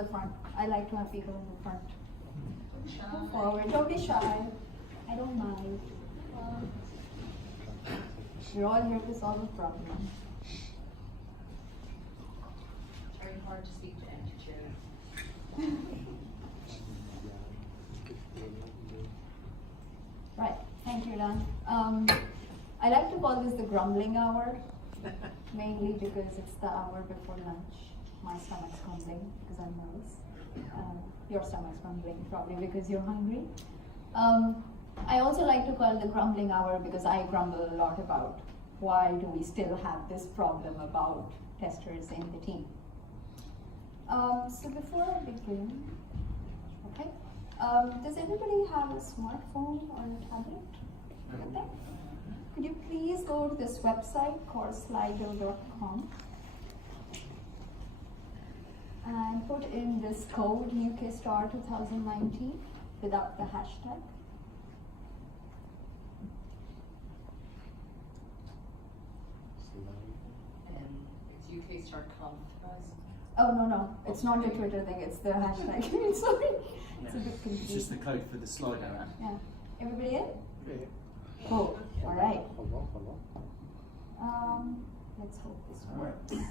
the front. I like to have people in the front. Go forward. Don't be shy. I don't mind. We're all here to solve a problem. It's very hard to speak to empty chairs. Right. Thank you, Dan. I like to call this the grumbling hour, mainly because it's the hour before lunch. My stomach's grumbling because I'm nervous. Your stomach's grumbling probably because you're hungry. I also like to call it the grumbling hour because I grumble a lot about why do we still have this problem about testers in the team. So before I begin, okay, does anybody have a smartphone or a tablet? Okay. Could you please go to this website called slido.com and put in this code Ukstar 2019 without the hashtag. It's Ukstar Conf, guys. Oh, no, it's not the Twitter thing, it's the hashtag. Sorry, it's a bit confusing. It's just the code for the Slido app. Yeah. Everybody in? Yeah. Cool. All right. Hold on. Let's hope this works. Don't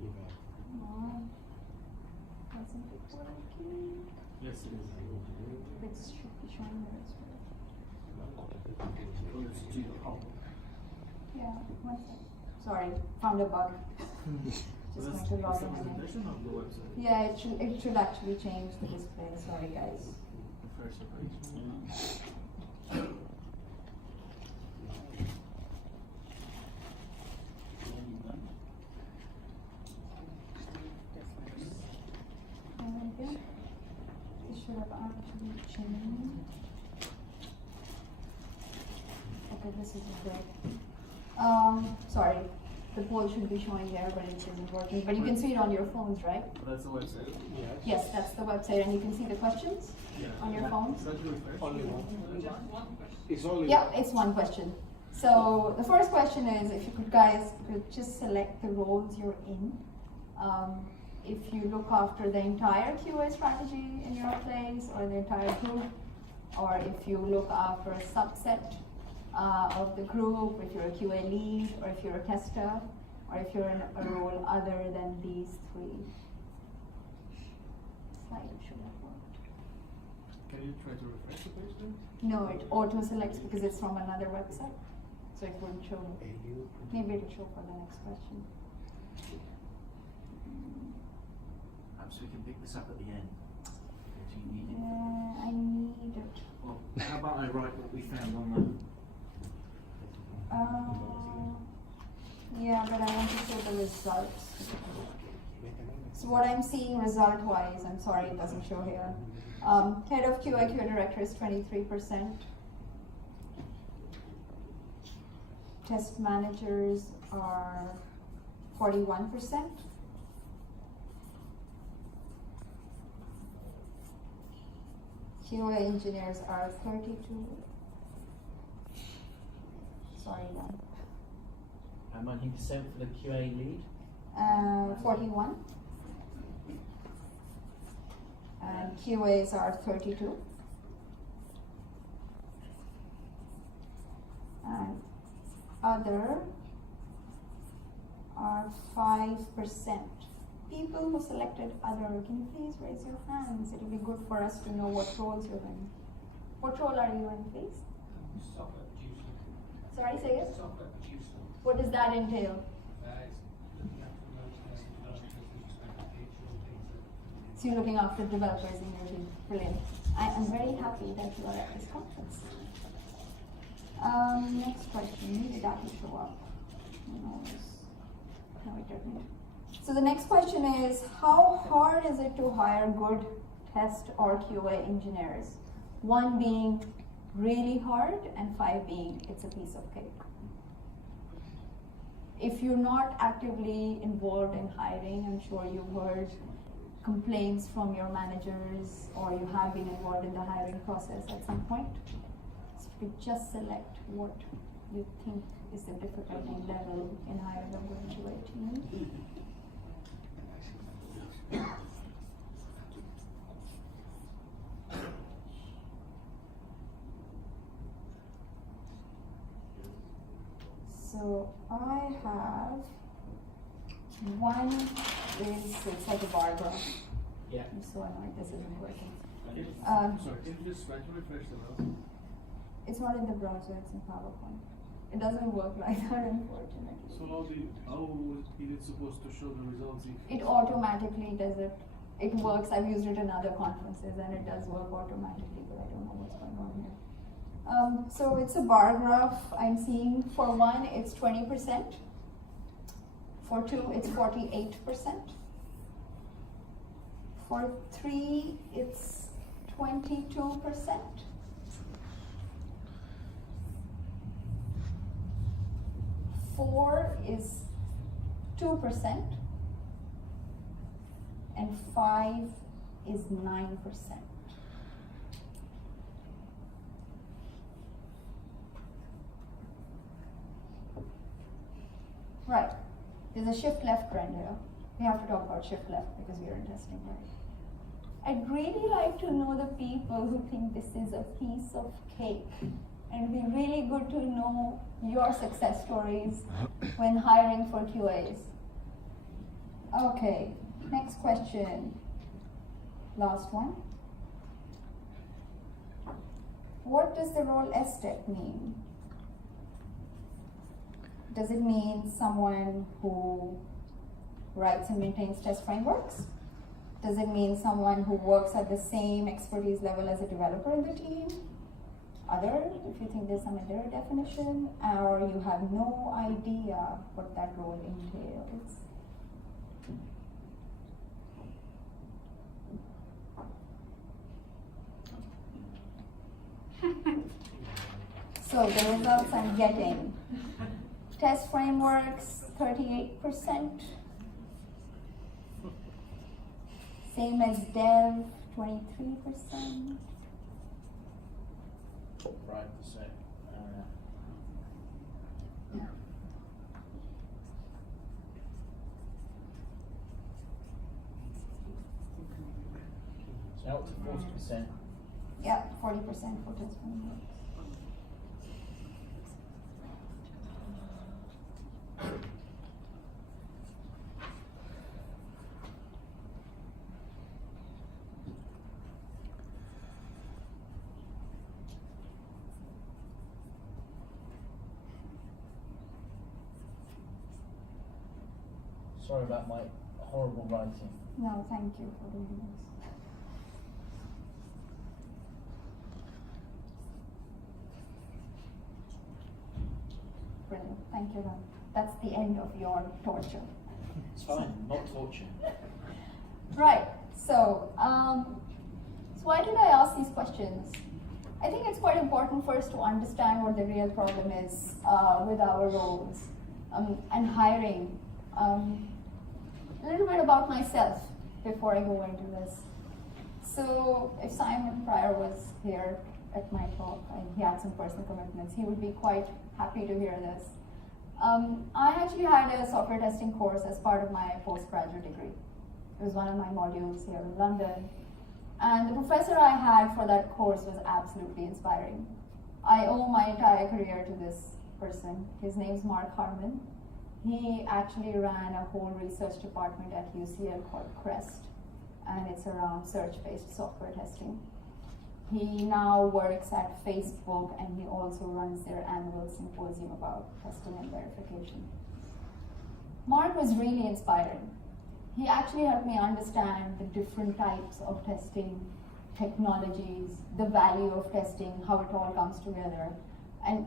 email. Come on. Doesn't it working? Yes, it is. It should be showing that it's working. Yeah, one second. Sorry, found a bug. Just going to log in again. Yeah, it should actually change the display. Sorry, guys. This should have actually changed. Okay, this is great. Sorry, the poll should be showing here, but it isn't working. But you can see it on your phones, right? That's the website. Yes, that's the website, and you can see the questions on your phones. Only one. It's only Yeah, one. it's one question. So the first question is, if you could just select the roles you're in. If you look after the entire QA strategy in your place, or the entire group, or if you look after a subset of the group, if you're a QA lead, or if you're a tester, or if you're in a role other than these three. Slide should have worked. Can you try to refresh the page then? No, it auto-selects because it's from another website, so it wouldn't show. Maybe it'll show for the next question. Perhaps we can pick this up at the end. Do you need it? I need it. Well, how about I write what we found on Yeah, but I want to show the results. So what I'm seeing result-wise, I'm sorry it doesn't show here. Head of QA director is 23%. Test managers are 41%. QA engineers are 32. Sorry, Dan. How many percent for the QA lead? 41. And QAs are 32. And other are 5%. People who selected other, can you please raise your hands? It will be good for us to know what roles you're in. What role are you in, please? Software producer. Sorry, say it. Software producer. What does that entail? So you're looking after developers in your team. Brilliant. I am very happy that you are at this conference. Next question. Maybe that will show up. No, it doesn't. So the next question is, how hard is it to hire good test or QA engineers? 1 being really hard and 5 being it's a piece of cake. If you're not actively involved in hiring, I'm sure you've heard complaints from your managers, or you have been involved in the hiring process at some point. So you could just select what you think is the difficulty level in hiring a good QA team. So I have one it's like a bar graph. Yeah. I'm so annoyed this isn't working. Sorry, can you just try to refresh the browser? It's not in the browser, it's in PowerPoint. It doesn't work like that, unfortunately. So how is it supposed to show the results if? It automatically does it. It works. I've used it in other conferences and it does work automatically, but I don't know what's going on here. So it's a bar graph. I'm seeing for 1, it's 20%. For 2, it's 48%. For 3, it's 22%. Four is 2%, and 5 is 9%. Right, there's a shift left trend here. We have to talk about shift left because we are in testing, right? I'd really like to know the people who think this is a piece of cake. And it'd be really good to know your success stories when hiring for QAs. Okay, next question. Last one. What does the role STEP mean? Does it mean someone who writes and maintains test frameworks? Does it mean someone who works at the same expertise level as a developer in the team? Other, if you think there's some other definition, or you have no idea what that role entails. So the results I'm getting. Test frameworks, 38%. Same as dev, 23%. 5%. So now up to 40%. Yeah, 40% for test frameworks. Sorry about my horrible writing. No, thank you for doing this. Brilliant, thank you, Ron. That's the end of your torture. It's fine, not torture. Right, so why did I ask these questions? I think it's quite important first to understand what the real problem is with our roles and hiring. A little bit about myself before I go into this. So if Simon Pryor was here at my talk and he had some personal commitments, he would be quite happy to hear this. I actually had a software testing course as part of my postgraduate degree. It was one of my modules here in London. And the professor I had for that course was absolutely inspiring. I owe my entire career to this person. His name's Mark Harmon. He actually ran a whole research department at UCL called CREST, and it's around search-based software testing. He now works at Facebook, and he also runs their annual symposium about testing and verification. Mark was really inspiring. He actually helped me understand the different types of testing, technologies, the value of testing, how it all comes together. And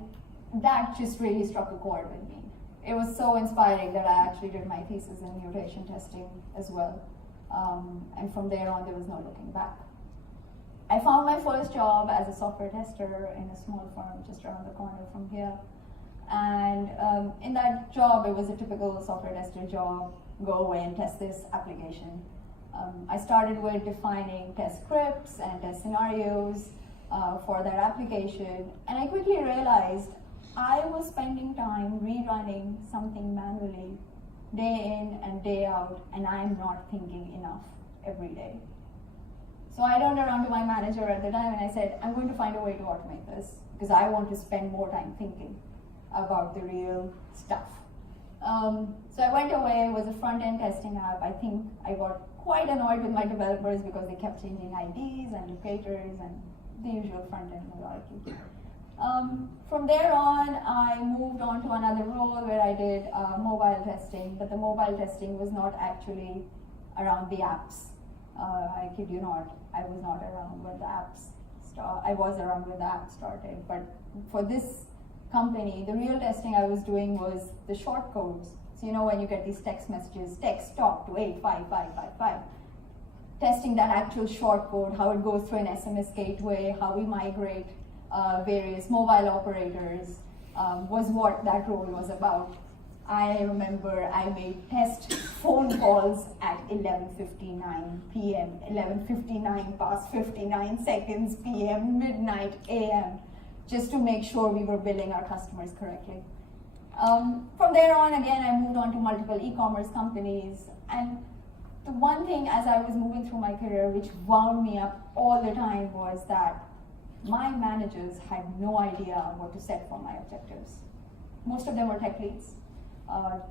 that just really struck a chord with me. It was so inspiring that I actually did my thesis in mutation testing as well. And from there on, there was no looking back. I found my first job as a software tester in a small firm just around the corner from here. And in that job, it was a typical software tester job. Go away and test this application. I started with defining test scripts and test scenarios for that application. And I quickly realized I was spending time rerunning something manually day in and day out, and I'm not thinking enough every day. So I turned around to my manager at the time and I said, I'm going to find a way to automate this because I want to spend more time thinking. about the real stuff. So I went away, it was a front-end testing app. I think I got quite annoyed with my developers because they kept changing IDs and locators and the usual front-end malarkey. From there on, I moved on to another role where I did mobile testing, but the mobile testing was not actually around the apps. I kid you not, I was not around when the apps I was around when the app started, but for this company, the real testing I was doing was the short codes. So you know when you get these text messages, text stop to 85555, testing that actual short code, how it goes through an SMS gateway, how we migrate various mobile operators, was what that role was about. I remember I made test phone calls at 11:59 p.m., 11:59 past 59 seconds p.m., midnight a.m., just to make sure we were billing our customers correctly. From there on, again, I moved on to multiple e-commerce companies, and the one thing as I was moving through my career which wound me up all the time was that my managers had no idea what to set for my objectives. Most of them were tech leads.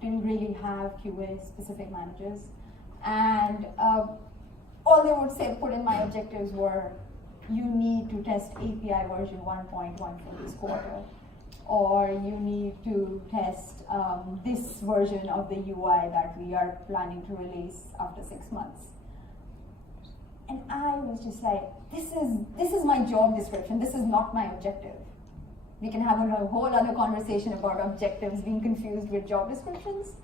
Didn't really have QA specific managers, and all they would say, put in my objectives were, you need to test API version 1.1 for this quarter, or you need to test this version of the UI that we are planning to release after 6 months. And I was just like, this is my job description, this is not my objective. We can have a whole other conversation about objectives being confused with job descriptions.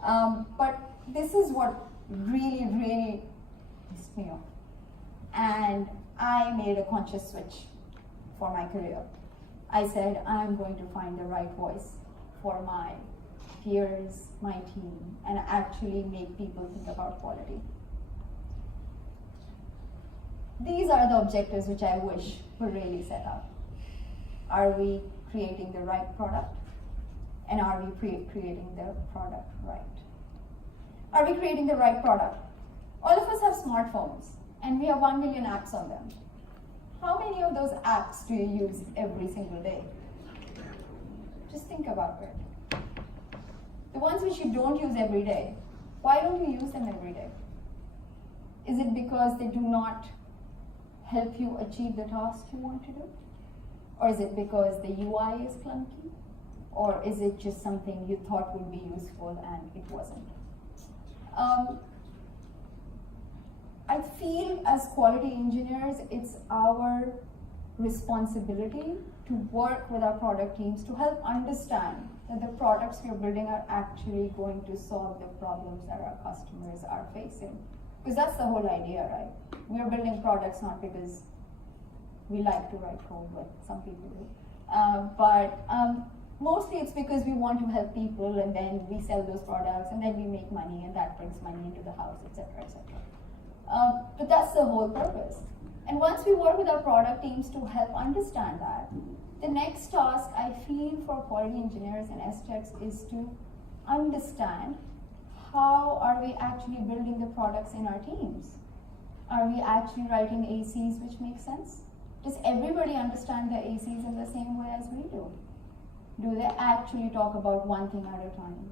But this is what really, really pissed me off. And I made a conscious switch for my career. I said, I'm going to find the right voice for my peers, my team, and actually make people think about quality. These are the objectives which I wish were really set up. Are we creating the right product? And are we creating the product right? Are we creating the right product? All of us have smartphones, and we have 1 million apps on them. How many of those apps do you use every single day? Just think about it. The ones which you don't use every day, why don't you use them every day? Is it because they do not help you achieve the task you want to do? Or is it because the UI is clunky? Or is it just something you thought would be useful and it wasn't? I feel as quality engineers, it's our responsibility to work with our product teams to help understand that the products we are building are actually going to solve the problems that our customers are facing. Because that's the whole idea, right? We are building products not because we like to write code, but some people do. But mostly it's because we want to help people, and then we sell those products, and then we make money, and that brings money into the house, etc., etc. But that's the whole purpose. And once we work with our product teams to help understand that, the next task I feel for quality engineers and STECs is to understand how are we actually building the products in our teams. Are we actually writing ACs which make sense? Does everybody understand the ACs in the same way as we do? Do they actually talk about one thing at a time?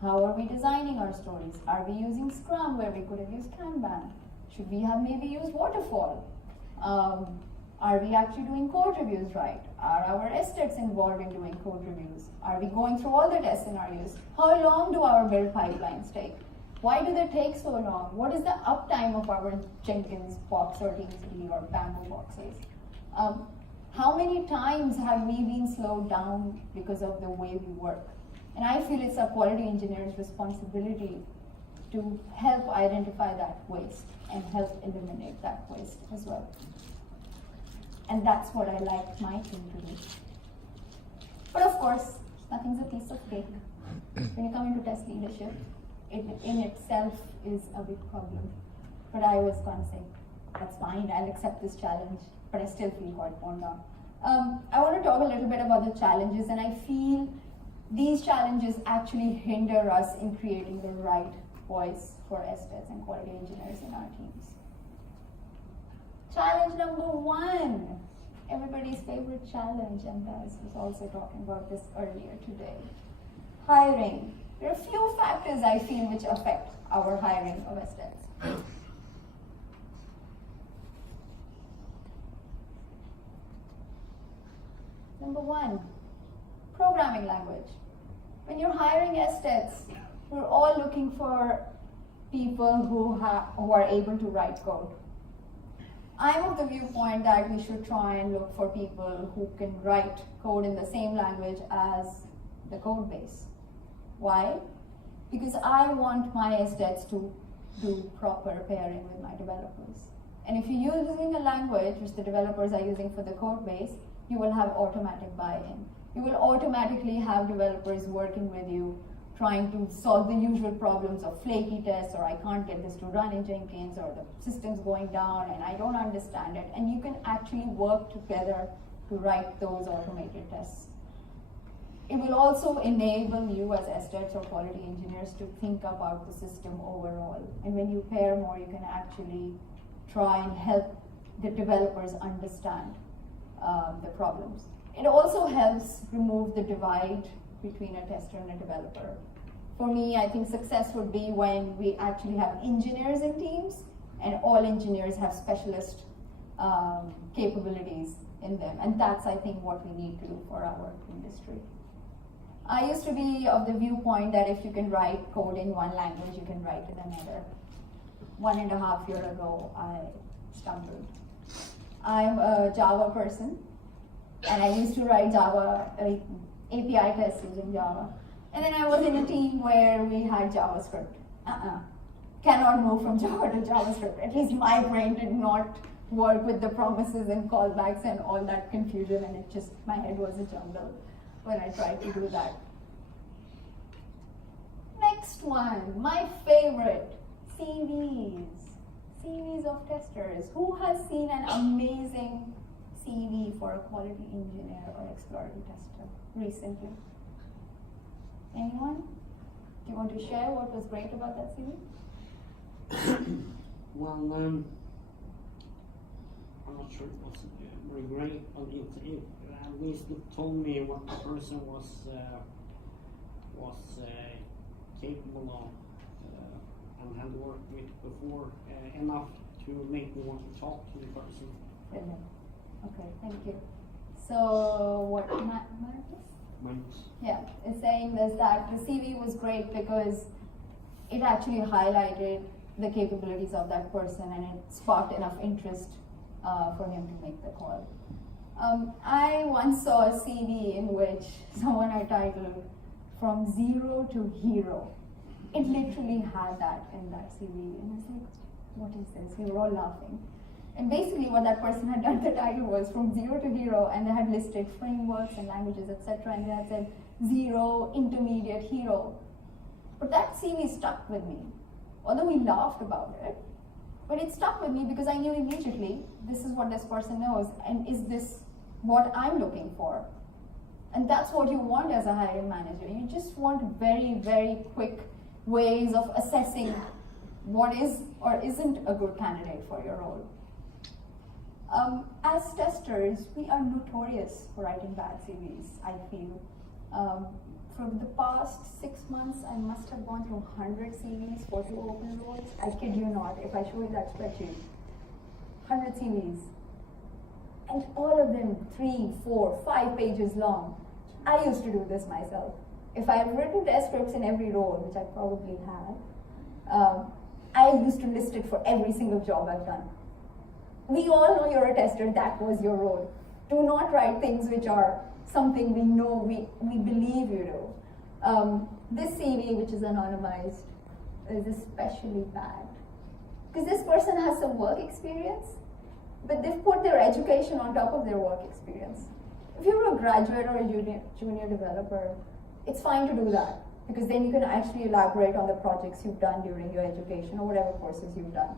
How are we designing our stories? Are we using Scrum where we could have used Kanban? Should we have maybe used Waterfall? Are we actually doing code reviews right? Are our STECs involved in doing code reviews? Are we going through all the test scenarios? How long do our build pipelines take? Why do they take so long? What is the uptime of our Jenkins box or TeamCity or Bamboo boxes? How many times have we been slowed down because of the way we work? And I feel it's a quality engineer's responsibility to help identify that waste and help eliminate that waste as well. And that's what I like my team to do. But of course, nothing's a piece of cake. When you come into test leadership, it in itself is a big problem. But I was going to say, that's fine, I'll accept this challenge, but I still feel quite worn down. I want to talk a little bit about the challenges, and I feel these challenges actually hinder us in creating the right voice for STECs and quality engineers in our teams. Challenge number one, everybody's favorite challenge, and Baz was also talking about this earlier today. Hiring. There are a few factors I feel which affect our hiring of aesthetics. Number one, programming language. When you're hiring aesthetics, we're all looking for people who are able to write code. I'm of the viewpoint that we should try and look for people who can write code in the same language as the code base. Why? Because I want my aesthetics to do proper pairing with my developers. And if you're using a language which the developers are using for the code base, you will have automatic buy-in. You will automatically have developers working with you, trying to solve the usual problems of flaky tests, or I can't get this to run in Jenkins, or the system's going down and I don't understand it. And you can actually work together to write those automated tests. It will also enable you as aesthetics or quality engineers to think about the system overall. And when you pair more, you can actually try and help the developers understand the problems. It also helps remove the divide between a tester and a developer. For me, I think success would be when we actually have engineers in teams, and all engineers have specialist capabilities in them. And that's, I think, what we need to do for our industry. I used to be of the viewpoint that if you can write code in one language, you can write in another. 1.5 years ago, I stumbled. I'm a Java person, and I used to write Java API tests using Java. And then I was in a team where we had JavaScript. Cannot move from Java to JavaScript. At least my brain did not work with the promises and callbacks and all that confusion, and it just, my head was a jungle when I tried to do that. Next one, my favorite, CVs. CVs of testers. Who has seen an amazing CV for a quality engineer or exploratory tester recently? Anyone? Do you want to share what was great about that CV? Well, I'm not sure it was very great on the interview. At least it told me what the person was capable of and had worked with before, enough to make me want to talk to the person. Brilliant. Okay, thank you. So what Minus. Yeah, it's saying this, that the CV was great because it actually highlighted the capabilities of that person, and it sparked enough interest for him to make the call. I once saw a CV in which someone had titled "From Zero to Hero." It literally had that in that CV, and I was like, what is this? We were all laughing. And basically what that person had done, the title was "From Zero to Hero," and they had listed frameworks and languages, etc., and they had said zero, intermediate, hero. But that CV stuck with me. Although we laughed about it, but it stuck with me because I knew immediately this is what this person knows, and is this what I'm looking for? And that's what you want as a hiring manager. You just want very, very quick ways of assessing what is or isn't a good candidate for your role. As testers, we are notorious for writing bad CVs, I feel. For the past 6 months, I must have gone through 100 CVs for 2 open roles. I kid you not, if I show you that spreadsheet. 100 CVs. And all of them 3, 4, 5 pages long. I used to do this myself. If I have written test scripts in every role, which I probably have, I used to list it for every single job I've done. We all know you're a tester, that was your role. Do not write things which are something we know, we believe you do. This CV, which is anonymized, is especially bad. Because this person has some work experience, but they've put their education on top of their work experience. If you're a graduate or a junior developer, it's fine to do that, because then you can actually elaborate on the projects you've done during your education or whatever courses you've done.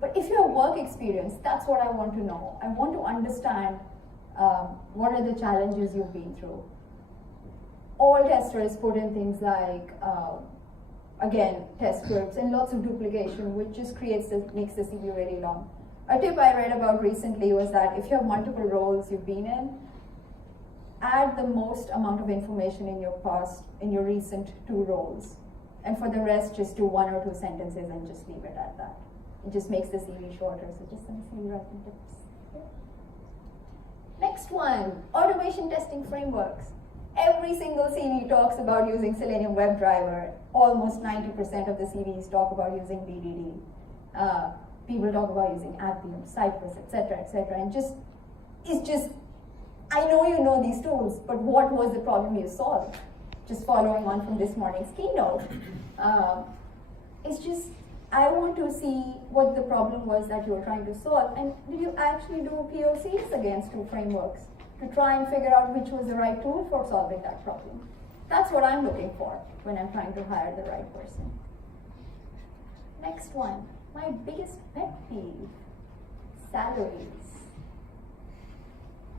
But if you have work experience, that's what I want to know. I want to understand what are the challenges you've been through. All testers put in things like, again, test scripts and lots of duplication, which just makes the CV really long. A tip I read about recently was that if you have multiple roles you've been in, add the most amount of information in your recent 2 roles. And for the rest, just do 1 or 2 sentences and just leave it at that. It just makes the CV shorter, so just some CV writing tips. Next one, automation testing frameworks. Every single CV talks about using Selenium WebDriver. Almost 90% of the CVs talk about using BDD. People talk about using Appium, Cypress, etc., and it's just, I know you know these tools, but what was the problem you solved? Just following on from this morning's keynote. It's just, I want to see what the problem was that you were trying to solve, and did you actually do POCs against 2 frameworks to try and figure out which was the right tool for solving that problem? That's what I'm looking for when I'm trying to hire the right person. Next one, my biggest pet peeve, salaries.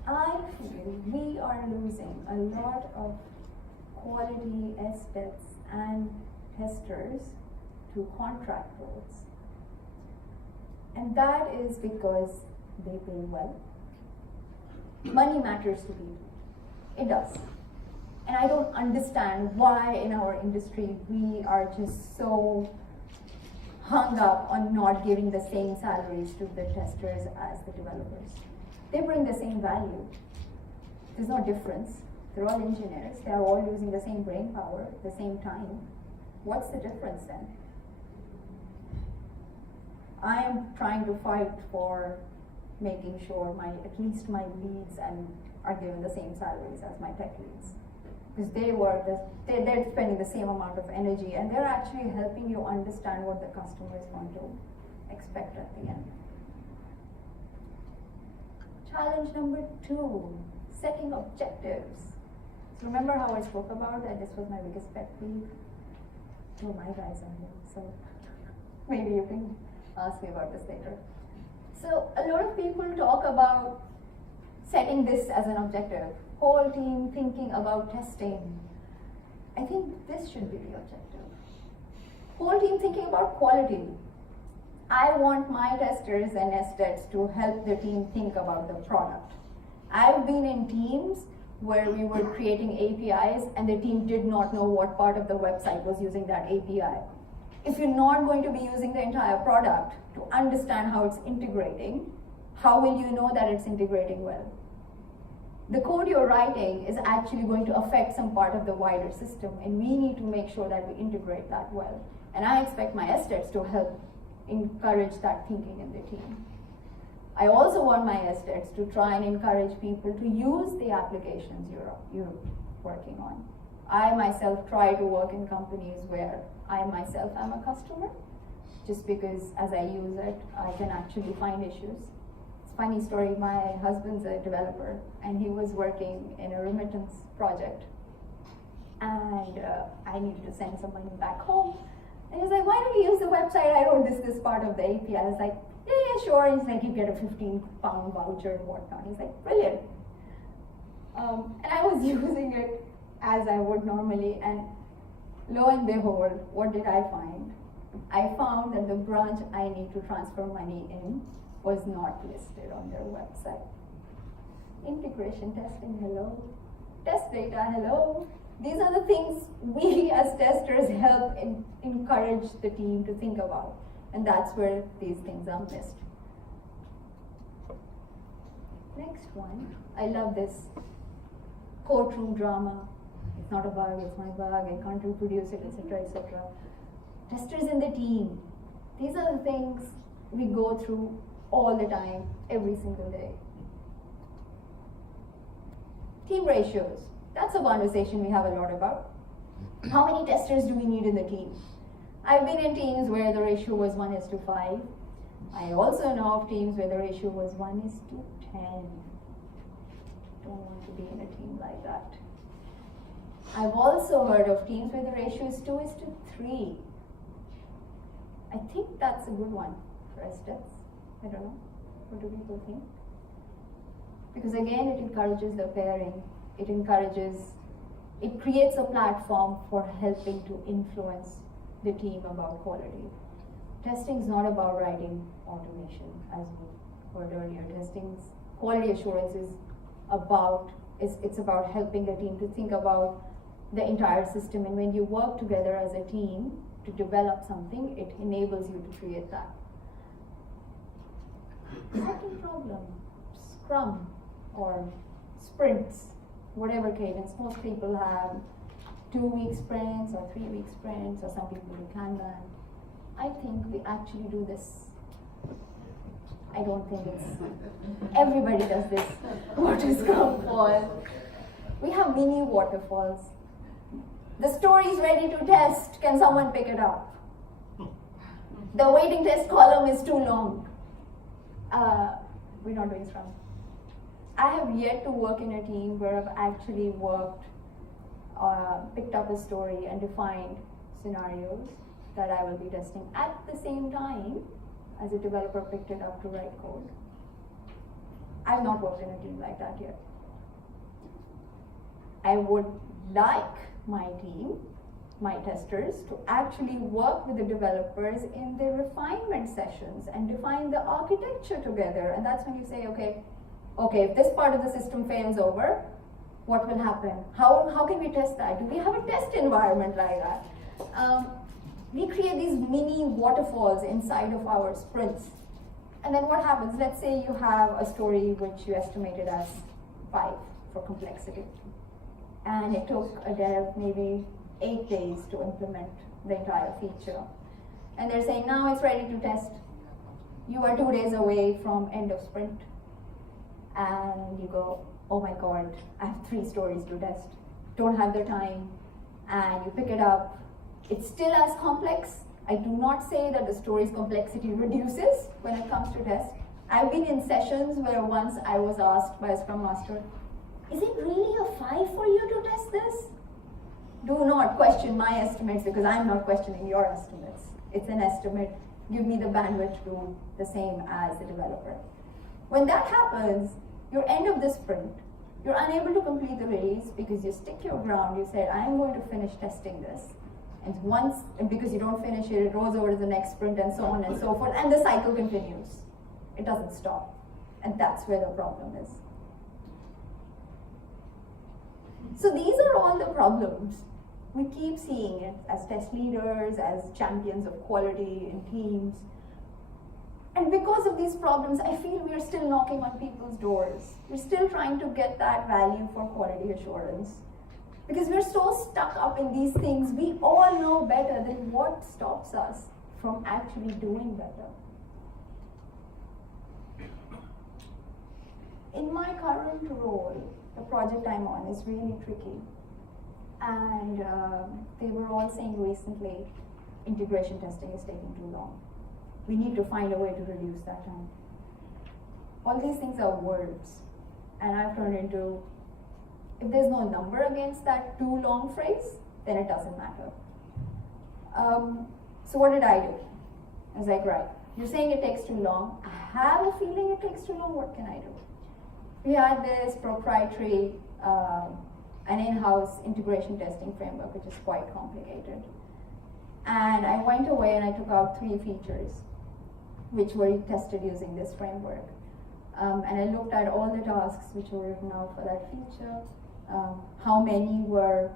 I feel we are losing a lot of quality SDETs and testers to contract roles. And that is because they pay well. Money matters to people. It does. And I don't understand why in our industry we are just so hung up on not giving the same salaries to the testers as the developers. They bring the same value. There's no difference. They're all engineers. They're all using the same brain power, the same time. What's the difference then? I am trying to fight for making sure at least my leads are given the same salaries as my tech leads. Because they're spending the same amount of energy, and they're actually helping you understand what the customer is going to expect at the end. Challenge number 2, setting objectives. So remember how I spoke about that this was my biggest pet peeve? Oh, my guys are here, so maybe you can ask me about this later. So a lot of people talk about setting this as an objective. Whole team thinking about testing. I think this should be the objective. Whole team thinking about quality. I want my testers and SDETs to help the team think about the product. I've been in teams where we were creating APIs and the team did not know what part of the website was using that API. If you're not going to be using the entire product to understand how it's integrating, how will you know that it's integrating well? The code you're writing is actually going to affect some part of the wider system, and we need to make sure that we integrate that well. And I expect my SDETs to help encourage that thinking in the team. I also want my SDETs to try and encourage people to use the applications you're working on. I myself try to work in companies where I myself am a customer, just because as I use it, I can actually find issues. It's a funny story, my husband's a developer, and he was working in a remittance project. And I needed to send some money back home. And he was like, why don't you use the website? I wrote this part of the API. I was like, yeah, sure. And he's like, you get a 15-pound voucher and whatnot. He's like, brilliant. And I was using it as I would normally, and lo and behold, what did I find? I found that the branch I need to transfer money in was not listed on their website. Integration testing, hello. Test data, hello. These are the things we as testers help encourage the team to think about. And that's where these things are missed. Next one, I love this. Courtroom drama. It's not a bug, it's my bug, I can't reproduce it, etc., etc. Testers in the team. These are the things we go through all the time, every single day. Team ratios. That's a conversation we have a lot about. How many testers do we need in the team? I've been in teams where the ratio was 1:5. I also know of teams where the ratio was 1:10. Don't want to be in a team like that. I've also heard of teams where the ratio is 2:3. I think that's a good one for SDETs. I don't know. What do people think? Because again, it encourages the pairing. It creates a platform for helping to influence the team about quality. testing is not about writing automation, as we heard earlier. Testing's quality assurance is about, it's about helping a team to think about the entire system, and when you work together as a team to develop something, it enables you to create that. Second problem, Scrum or sprints, whatever cadence. Most people have 2-week sprints or 3-week sprints, or some people do Kanban. I think we actually do this. I don't think it's, everybody does this waterfall. We have mini waterfalls. The story is ready to test, can someone pick it up? The waiting test column is too long. We're not doing Scrum. I have yet to work in a team where I've actually picked up a story and defined scenarios that I will be testing at the same time as a developer picked it up to write code. I've not worked in a team like that yet. I would like my team, my testers, to actually work with the developers in the refinement sessions and define the architecture together. And that's when you say, okay, if this part of the system fails over, what will happen? How can we test that? Do we have a test environment like that? We create these mini waterfalls inside of our sprints. And then what happens? Let's say you have a story which you estimated as 5 for complexity. And it took a dev maybe 8 days to implement the entire feature. And they're saying, now it's ready to test. You are 2 days away from end of sprint. And you go, oh my God, I have 3 stories to test. Don't have the time. And you pick it up. It's still as complex. I do not say that the story's complexity reduces when it comes to test. I've been in sessions where once I was asked by a Scrum Master, is it really a 5 for you to test this? Do not question my estimates, because I'm not questioning your estimates. It's an estimate. Give me the bandwidth to do the same as the developer. When that happens, your end of the sprint, you're unable to complete the release because you stick your ground. You said, I'm going to finish testing this. And because you don't finish it, it rolls over to the next sprint and so on and so forth. And the cycle continues. It doesn't stop. And that's where the problem is. So these are all the problems. We keep seeing it as test leaders, as champions of quality in teams. And because of these problems, I feel we are still knocking on people's doors. We're still trying to get that value for quality assurance. Because we're so stuck up in these things, we all know better than what stops us from actually doing better. In my current role, the project I'm on is really tricky. And they were all saying recently, integration testing is taking too long. We need to find a way to reduce that time. All these things are words. And I've turned into, if there's no number against that too long phrase, then it doesn't matter. So what did I do? I was like, right, you're saying it takes too long. I have a feeling it takes too long. What can I do? We had this proprietary, an in-house integration testing framework, which is quite complicated. And I went away and I took out 3 features, which were tested using this framework. And I looked at all the tasks which were written out for that feature, how many were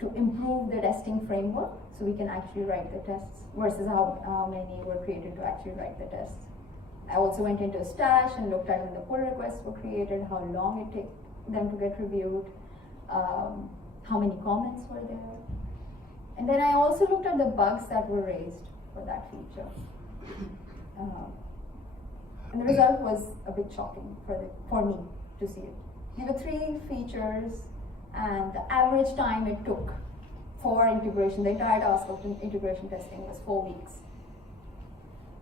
to improve the testing framework so we can actually write the tests, versus how many were created to actually write the tests. I also went into Stash and looked at when the pull requests were created, how long it took them to get reviewed, how many comments were there. And then I also looked at the bugs that were raised for that feature. And the result was a bit shocking for me to see it. There were 3 features, and the average time it took for integration, the entire task of integration testing, was 4 weeks.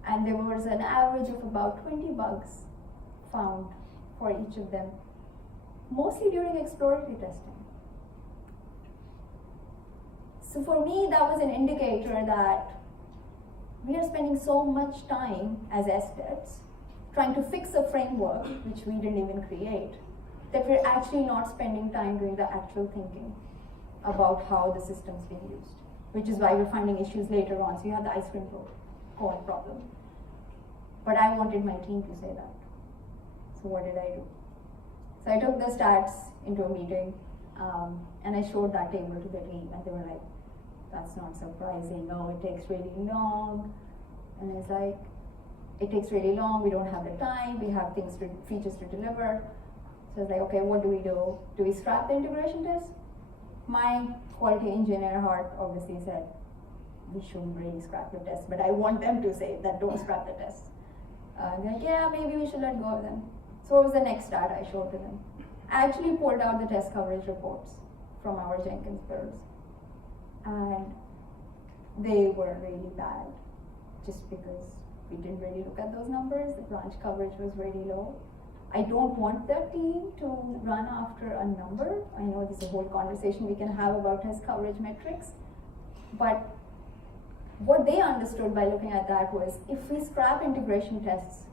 And there was an average of about 20 bugs found for each of them, mostly during exploratory testing. So for me, that was an indicator that we are spending so much time as SDevs trying to fix a framework which we didn't even create, that we're actually not spending time doing the actual thinking about how the system's being used, which is why we're finding issues later on. So you have the ice cream roll. code problem. But I wanted my team to say that. So what did I do? So I took the stats into a meeting, and I showed that table to the team, and they were like, that's not surprising, oh, it takes really long. And I was like, it takes really long, we don't have the time, we have features to deliver. So I was like, okay, what do we do? Do we scrap the integration test? My quality engineer heart obviously said, we shouldn't really scrap the test, but I want them to say that don't scrap the test. They're like, yeah, maybe we should let go of them. So what was the next stat I showed to them? I actually pulled out the test coverage reports from our Jenkins builds. And they were really bad, just because we didn't really look at those numbers. The branch coverage was really low. I don't want the team to run after a number. I know this is a whole conversation we can have about test coverage metrics, but what they understood by looking at that was, if we scrap integration tests,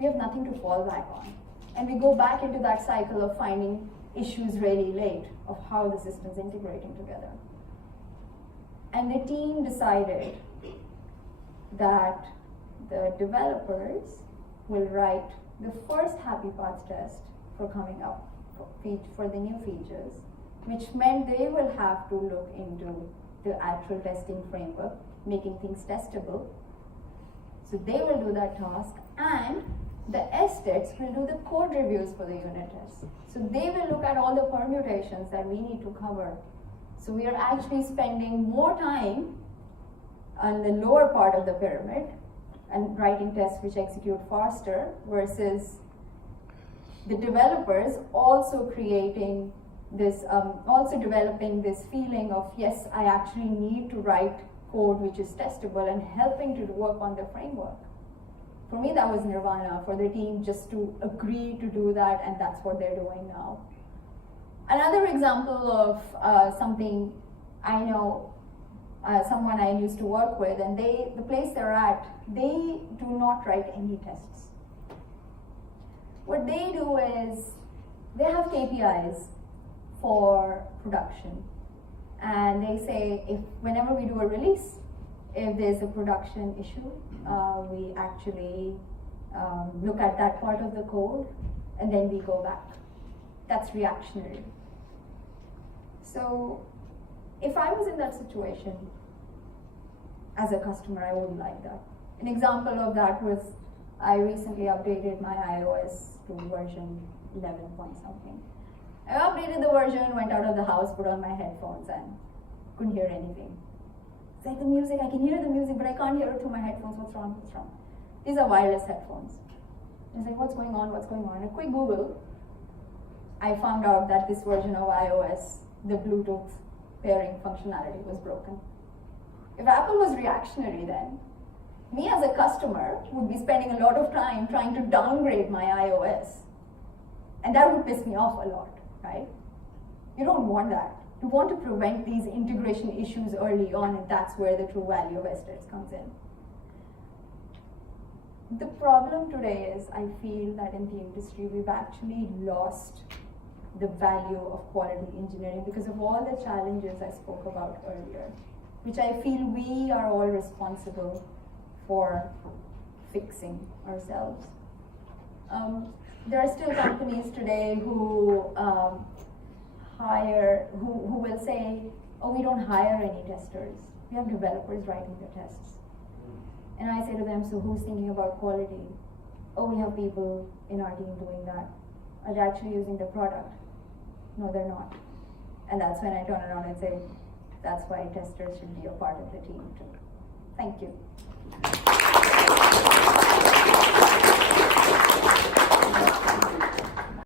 we have nothing to fall back on. And we go back into that cycle of finding issues really late of how the system's integrating together. And the team decided that the developers will write the first happy paths test for coming up for the new features, which meant they will have to look into the actual testing framework, making things testable. So they will do that task, and the STETs will do the code reviews for the unit tests. So they will look at all the permutations that we need to cover. So we are actually spending more time on the lower part of the pyramid and writing tests which execute faster, versus the developers also creating this, also developing this feeling of, yes, I actually need to write code which is testable, and helping to work on the framework. For me, that was nirvana, for the team just to agree to do that, and that's what they're doing now. Another example of something I know, someone I used to work with, and the place they're at, they do not write any tests. What they do is, they have KPIs for production. And they say, whenever we do a release, if there's a production issue, we actually look at that part of the code, and then we go back. That's reactionary. So if I was in that situation as a customer, I wouldn't like that. An example of that was, I recently updated my iOS to version 11 point something. I updated the version, went out of the house, put on my headphones, and couldn't hear anything. It's like the music, I can hear the music, but I can't hear it through my headphones. What's wrong? What's wrong? These are wireless headphones. It's like, what's going on? What's going on? A quick Google, I found out that this version of iOS, the Bluetooth pairing functionality was broken. If Apple was reactionary, then me as a customer would be spending a lot of time trying to downgrade my iOS. And that would piss me off a lot, right? You don't want that. You want to prevent these integration issues early on, and that's where the true value of STETs comes in. The problem today is, I feel that in the industry, we've actually lost the value of quality engineering because of all the challenges I spoke about earlier, which I feel we are all responsible for fixing ourselves. There are still companies today who who will say, oh, we don't hire any testers. We have developers writing the tests. And I say to them, so who's thinking about quality? Oh, we have people in our team doing that. Are they actually using the product? No, they're not. And that's when I turn around and say, that's why testers should be a part of the team too. Thank you.